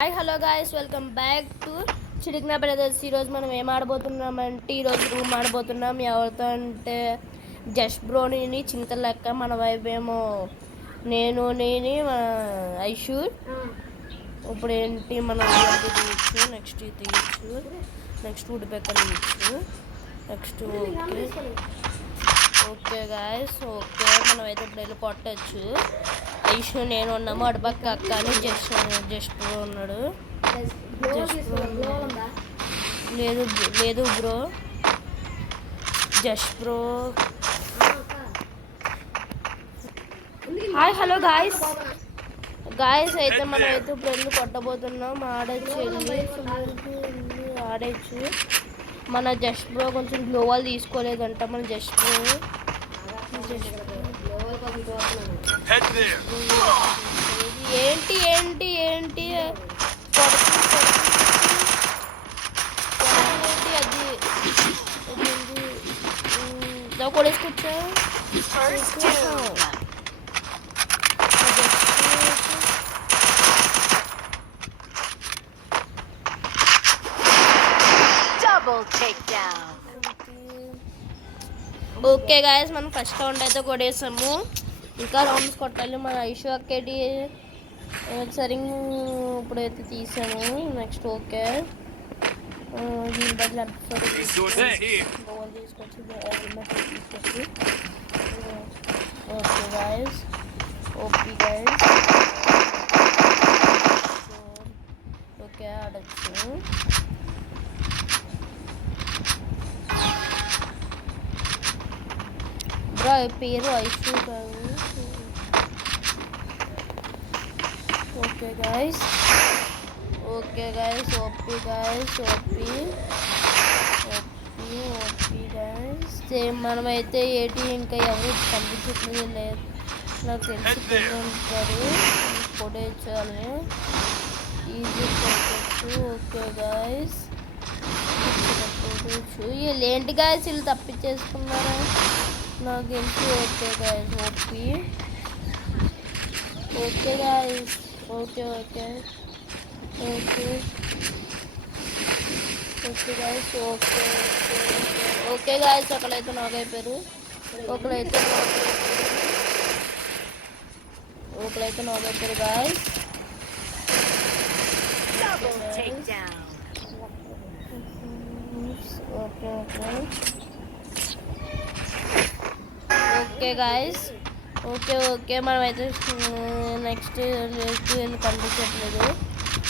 Hi hello guys, welcome back to చిడిగ్నా brothers. ఈరోజు మనం ఏం ఆడబోతున్నామంటే ఈరోజు రూమ్ ఆడబోతున్నాం. ఎవరితో అంటే జస్ట్ బ్రోని చింతల లెక్క, మన వైపు ఏమో నేను మన ఐషు. ఇప్పుడు ఏంటి మనం తీయచ్చు, నెక్స్ట్ తీయచ్చు, నెక్స్ట్ ఉడిపెక్క తీయచ్చు, నెక్స్ట్ ఓకే గాయస్. ఓకే మనం అయితే ఇప్పుడు వెళ్ళి కొట్టచ్చు. ఐషు నేను ఉన్నాము, అటుపక్క అక్క అని జస్ట్ బ్రో ఉన్నాడు. లేదు లేదు bro, just bro. Hi hello guys అయితే మనం అయితే ఇప్పుడు వెళ్ళి కొట్టబోతున్నాం. ఆడచ్చు. మన జస్ట్ బ్రో కొంచెం గ్లోవల్ తీసుకోలేదంట. మన జస్ట్ బ్రో ఏంటి ఏంటి ఏంటి అది కొడేసుకొచ్చా. ఓకే గాయస్, మనం ఫస్ట్ రౌండ్ అయితే కొట్టేసాము. ఇంకా రౌండ్స్ కొట్టాలి. మన ఐషు అక్కడి సరిగ్గా ఇప్పుడైతే తీసాము. నెక్స్ట్ ఓకే దీని బదులు తీసుకొచ్చి okay guys. Okay guys, okay ఆడచ్చు. బ్రో పేరు ఐషు కాదు. Okay guys, okay guys. OP guys, OP OP OP guys. Same మనమైతే ఏటి ఇంకా ఎవరు పంపించట్లేదు. లేదు నాకు తెలిసి ఉంటారు కొట్టేయాలి. ఈజీ కొట్టచ్చు. ఓకే గాయస్, వీళ్ళు ఏంటి గాయస్ వీళ్ళు తప్పించేసుకున్నారా నాకు తెలిసి. Okay guys, OP. Okay guys, okay okay okay okay guys. Okay okay guys, ఒకరైతే నాగైపోయారు. ఒకరైతే నాగైపోయారు guys. Okay okay okay guys. Okay okay మనమైతే నెక్స్ట్ వెళ్ళి కనిపించట్లేదు.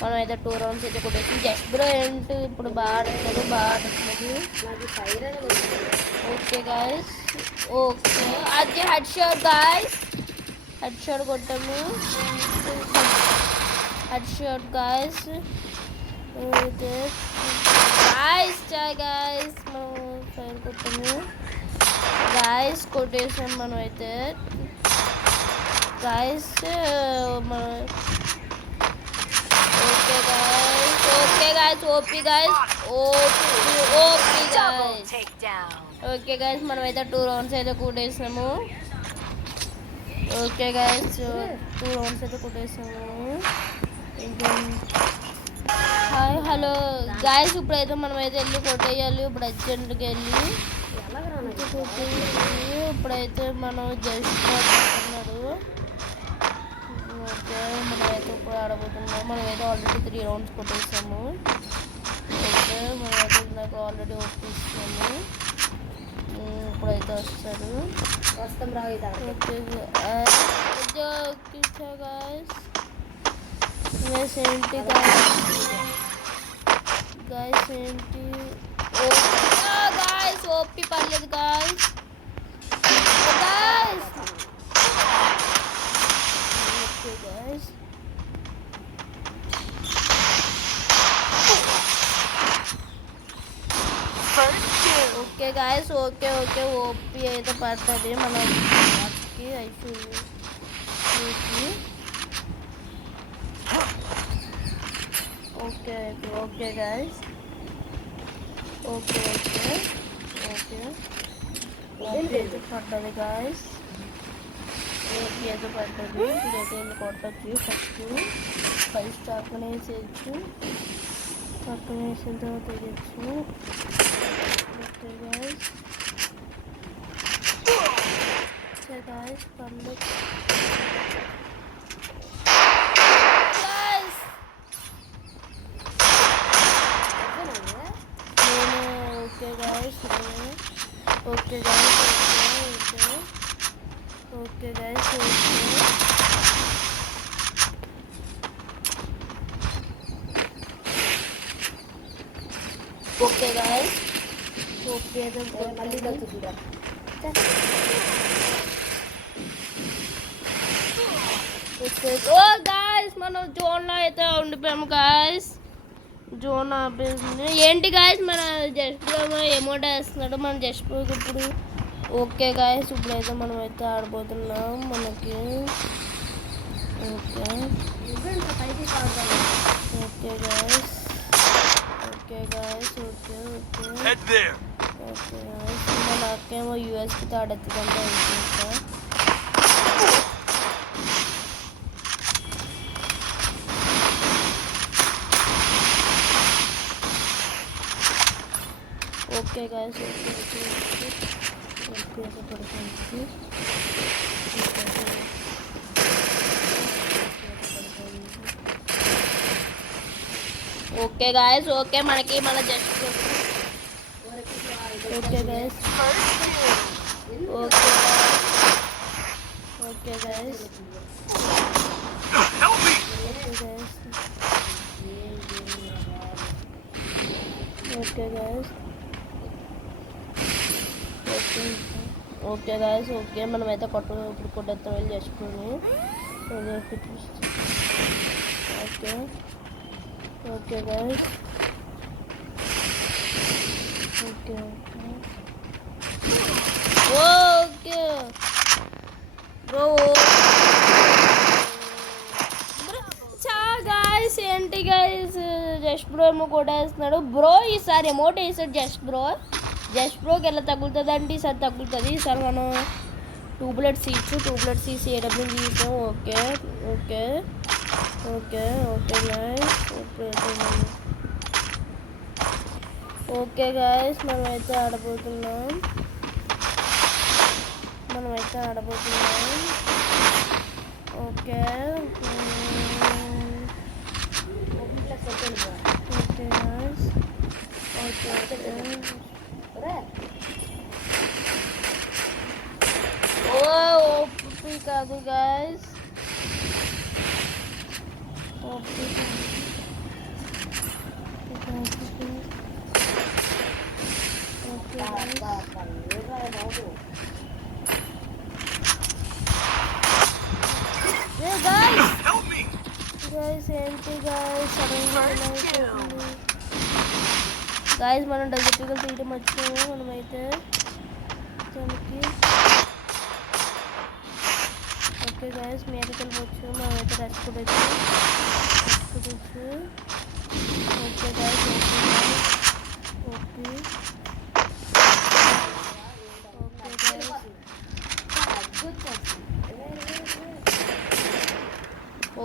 మనమైతే 2 రౌండ్స్ అయితే కొట్టేసి జస్ట్ బ్రో ఏంటి ఇప్పుడు బాగా ఆడట్లేదు. ఓకే గాయస్, ఓకే అది head shot guys. Head shot కొట్టాము. Head shot guys. గాయస్ మనం ఫైర్ కొట్టాము గాయస్. కొట్టేసాం మనమైతే గాయస్. మన okay guys, okay guys. OP guys, OP guys. Okay guys, మనమైతే 2 రౌండ్స్ అయితే కొట్టేసాము. ఓకే గాయస్, 2 రౌండ్స్ అయితే కొట్టేసాము. హాయ్ హలో గాయస్, ఇప్పుడైతే మనమైతే వెళ్ళి కొట్టేయాలి. ఇప్పుడు అర్జెంట్గా వెళ్ళి ఇప్పుడైతే మనం జస్ట్ ఉన్నాడు. ఓకే మనమైతే ఇప్పుడు ఆడబోతున్నాం. మనమైతే ఆల్రెడీ 3 రౌండ్స్ కొట్టేసాము. ఓకే మనమైతే నాకు ఆల్రెడీ ఒప్పిస్తాము. ఇప్పుడైతే వస్తాడు. Okay guys. ఏంటి గాయస్ ఏంటి గాయస్. ఓపి పర్లేదు guys. Okay guys. Okay guys, okay okay. OP అయితే పడుతుంది మనం ఐసీ. Okay okay guys. Okay okay okay okay అయితే పడ్డది గాయస్. ఏదో పడ్డది. ఇప్పుడైతే వెళ్ళి కొట్టచ్చు. ఫస్ట్ 5 స్టార్ వేసేయచ్చు. పక్కన వేసిన తర్వాత వేయచ్చు. ఓకే గాయస్, పర్లేదు. Okay guys, okay guys, okay guys, okay guys, okay మళ్ళీ చూద్దాం. ఓ గాయస్, మనం జోన్లో అయితే ఉండిపోయాము గాయస్. జోన్ ఆపేసింది. ఏంటి గాయస్, మన జస్ట్ అమౌంట్ వేస్తున్నాడు మన జస్ట్ ఇప్పుడు. ఓకే గాయస్, ఇప్పుడైతే మనం అయితే ఆడబోతున్నాం. మనకి okay okay guys, okay guys, okay okay okay guys. మన అక్కేమో యూఎస్కి తాడెత్తుకుంటే వెళ్తుంటా. Okay guys, okay okay okay okay పడుతుంది. ఓకే గాయస్, ఓకే మనకి మన just okay guys, okay okay guys, okay guys, okay guys, okay మనమైతే ఇప్పుడు కొట్టేస్తాం వెళ్ళి చేసుకుని. Okay okay guys, okay okay bro. Guys ఏంటి గాయస్, జస్ట్ బ్రో ఏమో కొట్టేస్తున్నాడు బ్రో. ఈసారి ఎమౌంట్ వేసాడు జస్ట్ బ్రోకి ఎలా తగులుతుంది అంటే ఈసారి తగులుతుంది. ఈసారి మనం 2 bullets తీసి ఏడబ్ల్యూ తీసాం. Okay okay okay okay guys, okay guys, మనమైతే ఆడబోతున్నాం. Okay okay guys, okay OP కాదు గాయస్, ఓపీ గాయస్ ఏంటి గాయస్ గాయస్, మనం డెజర్ట్గా తీయడం వచ్చాము. మనమైతే దానికి ఓకే గాయస్ మీదకి వెళ్ళవచ్చు. మనమైతే రెస్ట్ కొట్టచ్చు. Okay guys, okay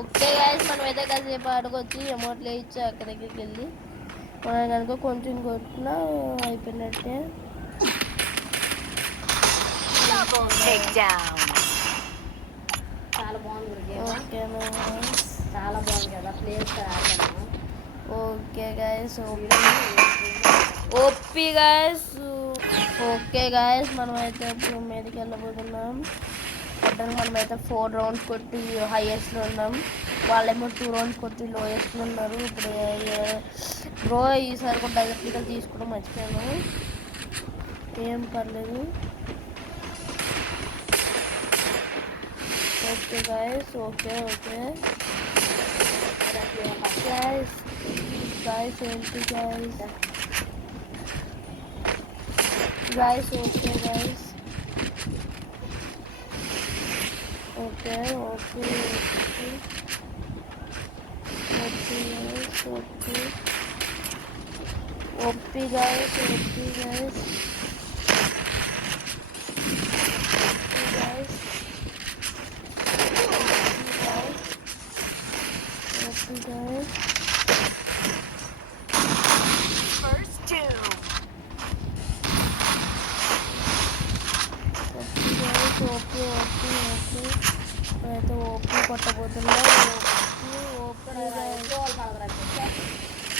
okay guys, మనమైతే కాసేపు ఆడుకొచ్చి అమౌంట్లు ఇచ్చి అక్కడ దగ్గరికి వెళ్ళి మనం కనుక కొంచెం కొట్టినా అయిపోయినట్టే. చాలా బాగుంది. ఓకేనా, చాలా బాగుంది కదా place. Okay guys, OP guys. Okay guys, మనమైతే ఇప్పుడు మీదకి వెళ్ళబోతున్నాం. మనమైతే 4 rounds కొట్టి హైయెస్ట్లో ఉన్నాం. వాళ్ళేమో 2 rounds కొట్టి లోయెస్ట్లో ఉన్నారు. ఇప్పుడు బ్రో ఈసారి కూడా డైరెక్ట్గా తీసుకోవడం మర్చిపోయాను. ఏం పర్లేదు. Okay guys, okay okay guys ఏంటి guys okay guys, okay okay okay guys, okay OP guys, OP guys,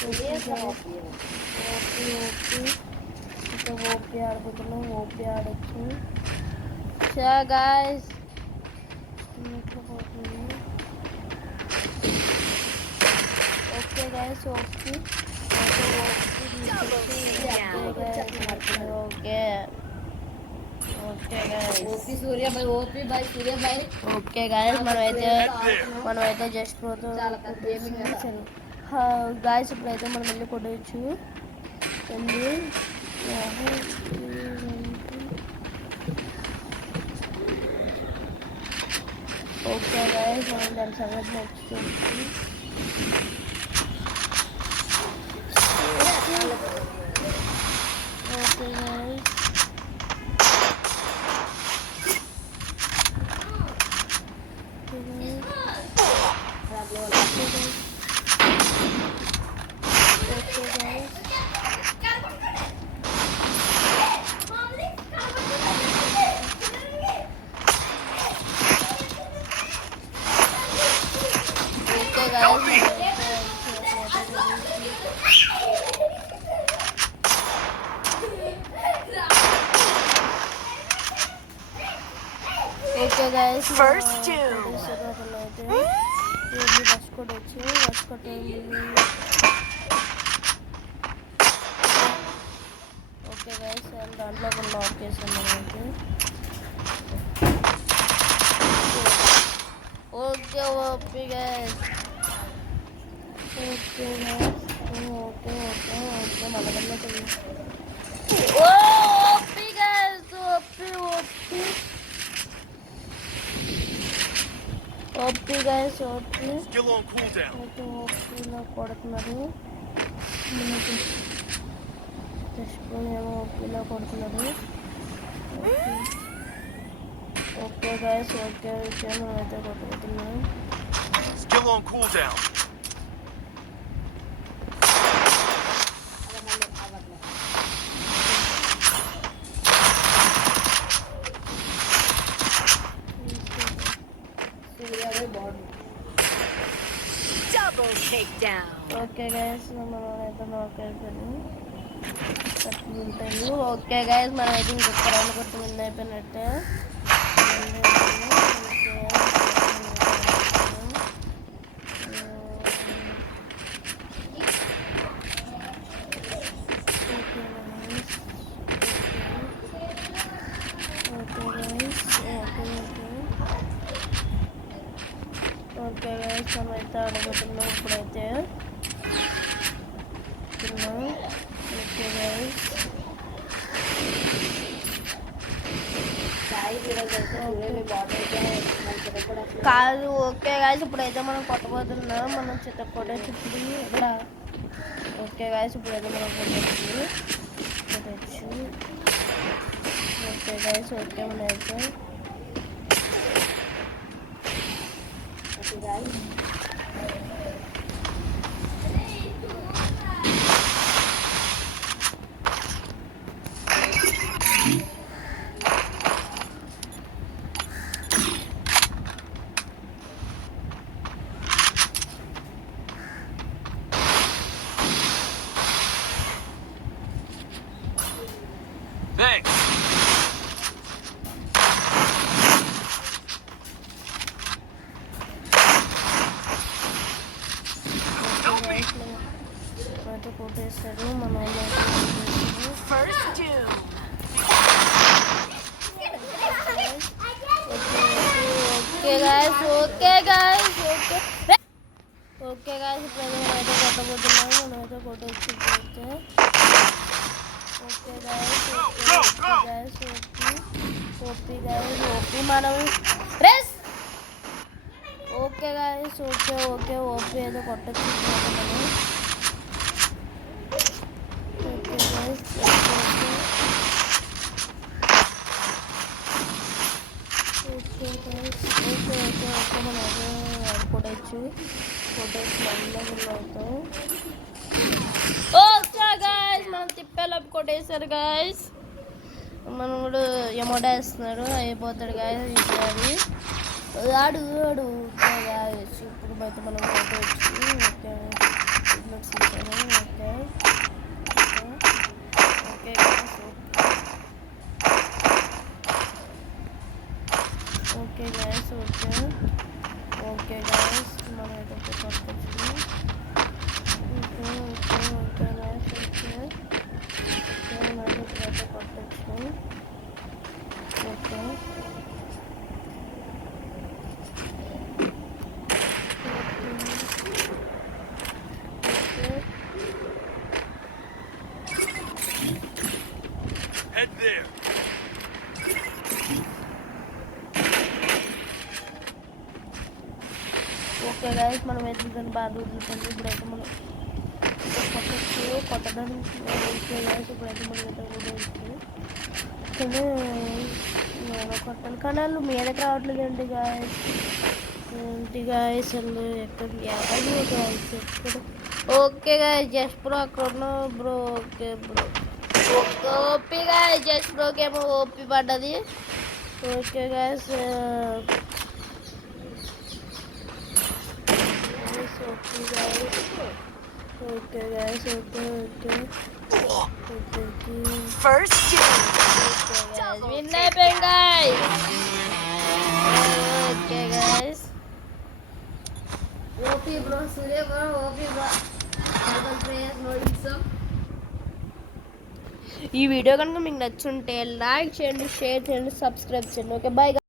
OP ఇంకా ఓపీ ఆడుకుంటున్నాం. ఓపీ ఆడచ్చు. Guys okay guys okay okay OP Surya boy, OP boy Surya boy. Okay guys మనమైతే just పోతూ చాలా పెద్ద గేమింగ్ కదా. గాయస్ ఇప్పుడైతే మనం వెళ్ళి కొట్టవచ్చు. వెళ్ళి ఓకే గాయస్ మనం దాని సంగతి నచ్చుతుంది. Okay guys okay guys first కొట్టచ్చు. ఫస్ట్ ఓకే గాయస్ దాంట్లో ఒక లాక్ చేసాం మనమైతే. Okay okay guys okay guys okay okay okay మనకన్నా OP guys OP OP OP guys OP okay ఓపీలో కొడుతున్నారు. ఏమో ఓపీలో కొడుతున్నారు. ఓకే గాయస్ ఓకే ఓకే మనమైతే కొట్టుకుంటున్నాం. Still on cooldown. Double takedown. Okay guys మనమైతే నాక్ అయిపోయాము. ఉంటాయి. ఓకే గైస్ మనమైతే ఇంకొక రౌండ్ కొట్టి విన్ అయిపోయినట్టే. ఓకే గైస్ మనమైతే ఆడబోతున్నాం ఇప్పుడైతే. ఓకే గైస్ కాదు. ఓకే గాయస్ ఇప్పుడైతే మనం కొట్టబోతున్నాం. మనం చిత్తకోట చుట్టూ ఇలా. ఓకే గాయస్ ఇప్పుడైతే మనం కొట్టచ్చు. ఓకే గాయస్ ఓకే మనైతే Thanks. అయితే కొట్టేస్తారు మన First doom. Okay guys okay guys okay okay guys ఇప్పుడు మనమైతే కొట్టబోతున్నాము. మనమైతే కొట్టవచ్చు ఇప్పుడైతే. Okay guys okay guys OP guys OP మనం press. Okay guys okay okay OP ఏదో కొట్టచ్చు మనం. Okay guys okay guys okay okay okay మనం అయితే కొట్టచ్చు అవుతాం. ఓకే గాయస్ మనం తిప్పేలోపు కొట్టేశారు గాయస్. మనం కూడా ఎమోడేస్తున్నాడు అయిపోతాడు గాయస్. ఈసారి ఆడు ఓకే గాయస్ ఇప్పుడు అయితే మనం కొట్టవచ్చు. ఓకే గాయస్ మనం అయితే దాన్ని బాగా వదులుతుంది. ఇప్పుడైతే మనం కొట్టడానికి ఇప్పుడైతే మనం అయితే కూడా ఇస్తుంది కానీ కొట్టాను కానీ వాళ్ళు మీదకి రావట్లేదు ఏంటి గాయస్ అసలు ఎక్కడ గాయస్ ఎక్కడ. ఓకే గాయస్ జస్ట్ బ్రో అక్కడ ఉన్నావు bro. Okay bro OP guys just బ్రోకి ఏమో ఓపీ పడ్డది. Okay guys okay guys okay First doom. Win అయిపోయాం guys. Okay guys OP bro Surya bro OP bro double players నోడిస్తాం. ఈ వీడియో కనుక మీకు నచ్చుంటే లైక్ చేయండి, షేర్ చేయండి, సబ్స్క్రైబ్ చేయండి. Okay bye.